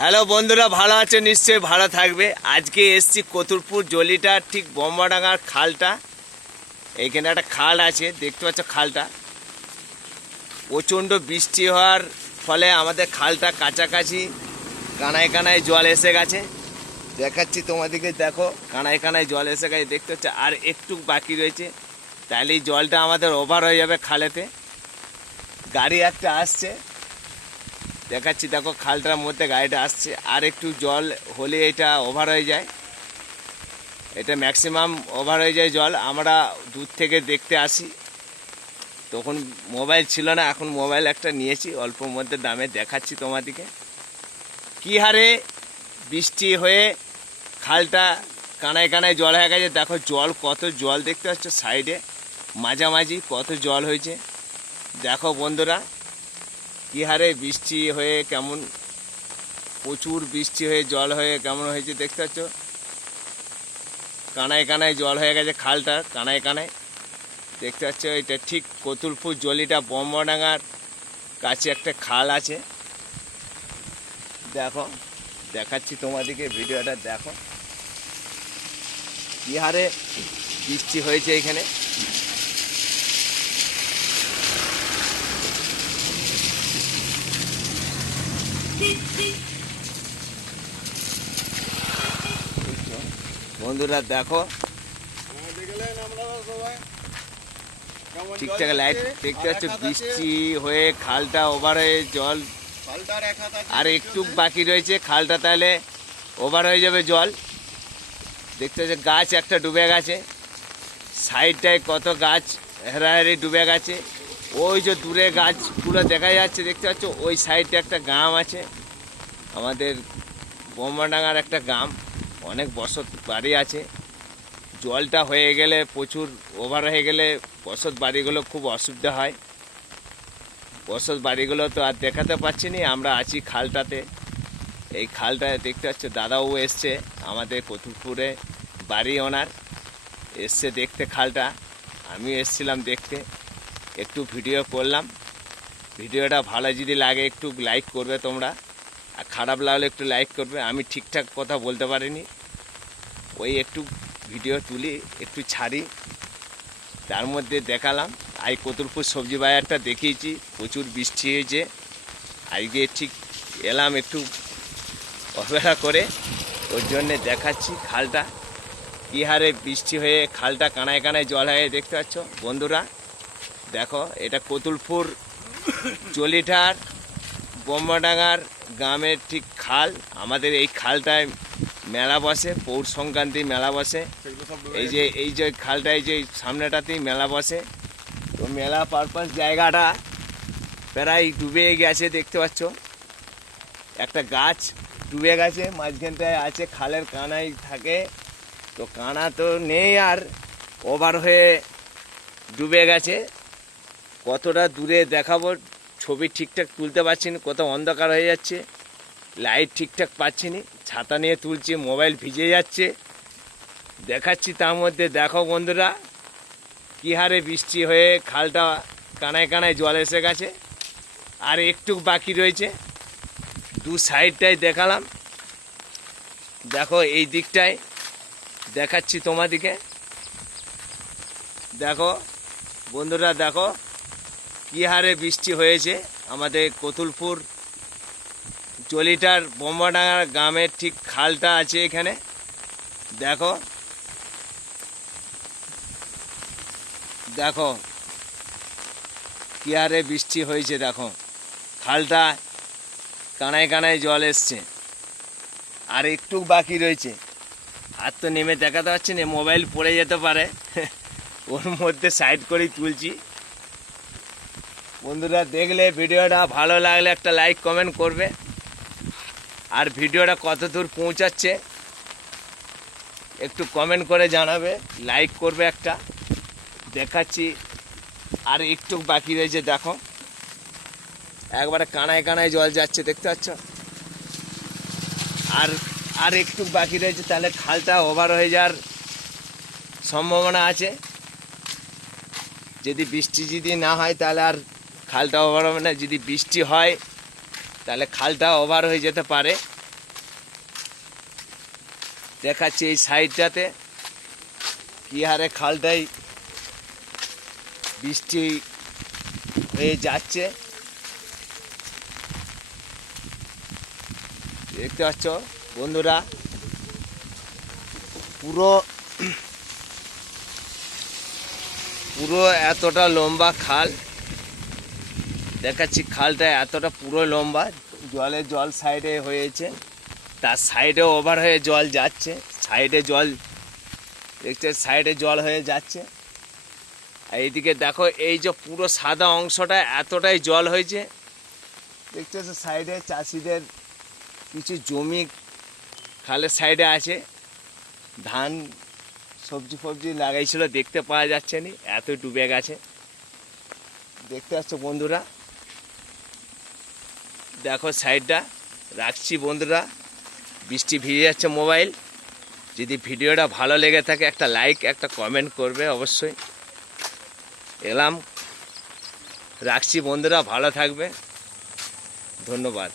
Hello বন্ধুরা, ভালো আছে? নিশ্চয়ই ভালো থাকবে। আজকে এসছি কতুলপুর জলিটা, ঠিক বোম্বাডাঙ্গার খালটা। এইখানে একটা খাল আছে, দেখতে পাচ্ছ খালটা। প্রচণ্ড বৃষ্টি হওয়ার ফলে আমাদের খালটা কাছাকাছি কানায় কানায় জল এসে গেছে। দেখাচ্ছি তোমাদেরকে, দেখো কানায় কানায় জল এসে গেছে, দেখতে পাচ্ছ। আর একটু বাকি রয়েছে, তাহলে এই জলটা আমাদের ওভার হয়ে যাবে খালেতে। গাড়ি একটা আসছে, দেখাচ্ছি, দেখো খালটার মধ্যে গাড়িটা আসছে। আর একটু জল হলে এটা ওভার হয়ে যায়, এটা ম্যাক্সিমাম ওভার হয়ে যায় জল। আমরা দূর থেকে দেখতে আসি, তখন মোবাইল ছিল না, এখন মোবাইল একটা নিয়েছি অল্প মধ্যে দামে, দেখাচ্ছি তোমাদেরকে কী হারে বৃষ্টি হয়ে খালটা কানায় কানায় জল হয়ে গেছে। দেখো জল, কত জল দেখতে পাচ্ছ, সাইডে মাঝামাঝি কত জল হয়েছে। দেখো বন্ধুরা, কী হারে বৃষ্টি হয়ে কেমন, প্রচুর বৃষ্টি হয়ে জল হয়ে কেমন হয়েছে দেখতে পাচ্ছ। কানায় কানায় জল হয়ে গেছে খালটা, কানায় কানায় দেখতে পাচ্ছ। এটা ঠিক কতুলপুর জলিটা বোম্বাডাঙ্গার কাছে একটা খাল আছে। দেখো দেখাচ্ছি তোমাদেরকে, ভিডিওটা দেখো কী হারে বৃষ্টি হয়েছে এখানে। বন্ধুরা দেখো, ঠিকঠাক লাইট দেখতে পাচ্ছ, বৃষ্টি হয়ে খালটা ওভার হয়ে জল আর একটু বাকি রয়েছে, খালটা তাহলে ওভার হয়ে যাবে জল। দেখতে পাচ্ছ গাছ একটা ডুবে গেছে, সাইডটায় কত গাছ হেরাহেরি ডুবে গেছে। ওই যে দূরে গাছগুলো দেখা যাচ্ছে দেখতে পাচ্ছ, ওই সাইডে একটা গ্রাম আছে, আমাদের বোম্বাডাঙ্গার একটা গ্রাম, অনেক বসত বাড়ি আছে। জলটা হয়ে গেলে, প্রচুর ওভার হয়ে গেলে বসত বাড়িগুলো খুব অসুবিধা হয়। বসত বাড়িগুলো তো আর দেখাতে পাচ্ছি না, আমরা আছি খালটাতে। এই খালটা দেখতে পাচ্ছ, দাদাও এসছে আমাদের কতুলপুরে বাড়ি, ওনার এসছে দেখতে খালটা, আমিও এসছিলাম দেখতে, একটু ভিডিও করলাম। ভিডিওটা ভালো যদি লাগে একটু লাইক করবে তোমরা, আর খারাপ লাগলে একটু লাইক করবে। আমি ঠিকঠাক কথা বলতে পারিনি, ওই একটু ভিডিও তুলি, একটু ছাড়ি, তার মধ্যে দেখালাম। আজ কতুলপুর সবজি বাজারটা দেখিয়েছি, প্রচুর বৃষ্টি হয়েছে। আজকে ঠিক এলাম একটু অপেক্ষা করে, ওর জন্যে দেখাচ্ছি খালটা কী হারে বৃষ্টি হয়ে খালটা কানায় কানায় জল হয়ে দেখতে পাচ্ছ বন্ধুরা। দেখো এটা কতুলপুর জলিটার বোম্বাডাঙ্গার গ্রামের ঠিক খাল। আমাদের এই খালটায় মেলা বসে, পৌষ সংক্রান্তি মেলা বসে। এই যে খালটায় যে সামনেটাতেই মেলা বসে, তো মেলা পারপাস জায়গাটা প্রায় ডুবে গেছে দেখতে পাচ্ছ। একটা গাছ ডুবে গেছে, মাঝখানটায় আছে, খালের কানায় থাকে, তো কানা তো নেই আর ওভার হয়ে ডুবে গেছে। কতটা দূরে দেখাবো, ছবি ঠিকঠাক তুলতে পারছি না, কত অন্ধকার হয়ে যাচ্ছে, লাইট ঠিকঠাক পাচ্ছি না, ছাতা নিয়ে তুলছি, মোবাইল ভিজে যাচ্ছে, দেখাচ্ছি। তার মধ্যে দেখো বন্ধুরা, কী হারে বৃষ্টি হয়ে খালটা কানায় কানায় জল এসে গেছে। আর একটু বাকি রয়েছে, দু সাইডটাই দেখালাম। দেখো এই দিকটায় দেখাচ্ছি তোমাদিকে, দেখো বন্ধুরা, দেখো কী হারে বৃষ্টি হয়েছে আমাদের কতুলপুর জলিটার বোম্বাডাঙ্গার গ্রামের ঠিক খালটা আছে এখানে। দেখো দেখো কী হারে বৃষ্টি হয়েছে, দেখো খালটা কানায় কানায় জল এসছে। আর একটু বাকি রয়েছে, আর তো নেমে দেখাতে পারছি না, মোবাইল পড়ে যেতে পারে, ওর মধ্যে সাইড করেই তুলছি। বন্ধুরা দেখলে ভিডিওটা ভালো লাগলে একটা লাইক কমেন্ট করবে, আর ভিডিওটা কত দূর পৌঁছাচ্ছে একটু কমেন্ট করে জানাবে, লাইক করবে একটা। দেখাচ্ছি আর একটু বাকি রয়েছে, দেখো একবারে কানায় কানায় জল যাচ্ছে দেখতে পাচ্ছ। আর আর একটু বাকি রয়েছে, তাহলে খালটা ওভার হয়ে যাওয়ার সম্ভাবনা আছে। যদি বৃষ্টি যদি না হয় তাহলে আর খালটা ওভার হবে না, যদি বৃষ্টি হয় তাহলে খালটা ওভার হয়ে যেতে পারে। দেখাচ্ছি এই সাইডটাতে কি হারে খালটাই বৃষ্টি হয়ে যাচ্ছে। দেখতে পাচ্ছ বন্ধুরা, পুরো পুরো এতটা লম্বা খাল। দেখাচ্ছি খালটা এতটা পুরো লম্বা, জল সাইডে হয়েছে, তার সাইডে ওভার হয়ে জল যাচ্ছে, সাইডে জল দেখছে, সাইডে জল হয়ে যাচ্ছে। আর এইদিকে দেখো এই যে পুরো সাদা অংশটা এতটাই জল হয়েছে। দেখছো সাইডে চাষিদের কিছু জমি খালের সাইডে আছে, ধান সবজি ফবজি লাগাইছিল, দেখতে পাওয়া যাচ্ছে না, এত ডুবে গেছে। দেখতে পাচ্ছ বন্ধুরা, দেখো সাইডটা। রাখছি বন্ধুরা, বৃষ্টি ভিজে যাচ্ছে মোবাইল। যদি ভিডিওটা ভালো লেগে থাকে একটা লাইক একটা কমেন্ট করবে অবশ্যই। এলাম, রাখছি বন্ধুরা, ভালো থাকবে, ধন্যবাদ।